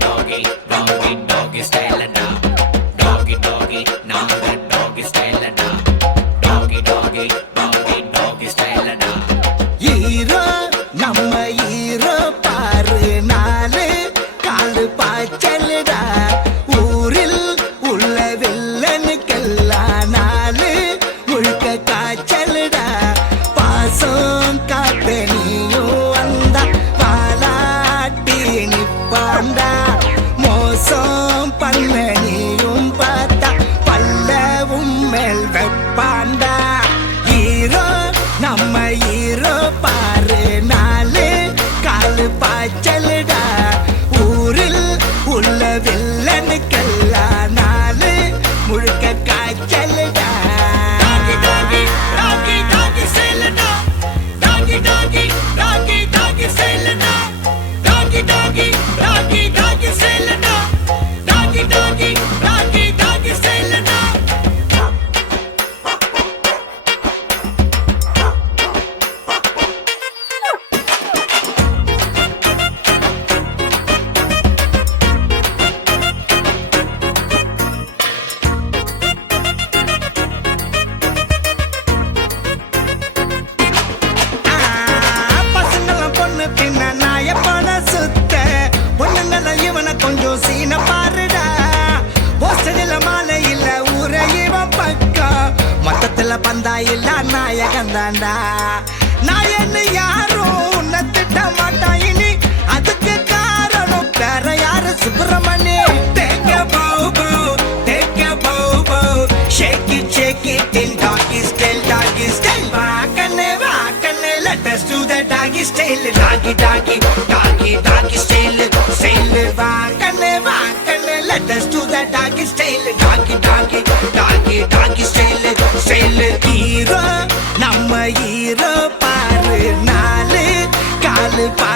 டாகி டாகி டாகி டாகி ஸ்டைலடா டாகி டாகி நாங்க டாகி ஸ்டைலடா டாகி டாகி டாகி டாகி ஸ்டைலடா ஹீரோ நம்ம ஹீரோ பாரு நாலு காலு பாய்ச்சலடா. ஊரில் உள்ள வில்லனுக்கெல்லாம் நாலு காய்ச்சல் ஆயிரோ பாரு நாலு காலு பாய்ச்சலுடா ஊரில் உள்ள வில்லனுக்கெல்லாம் நாலு முழுக்க காய்ச்சலுடா Doggy, doggy, doggy, கொஞ்சம் சீன பாருடா. போஸ்டரில் மாலை இல்ல ஊர இவன் பக்கம் மொத்தத்துல பந்தா இல்ல நாயகன் தாண்டா நாயன்னு யாரும் உன்னை திட்ட மாட்டான் இனி. அதுக்கு காரணம் வேற யாரு? சுப்பிரமணி. தேக்க பௌ பௌ தேக்க bow bow shake it shake it till doggy style doggy style வாக்கனே வாக்கனே let us do the doggy style. Doggy doggy doggy doggy style. செயல் style ஹீரோ நம்ம ஹீரோ பாரு நாலு காலு பாய்ச்சலுடா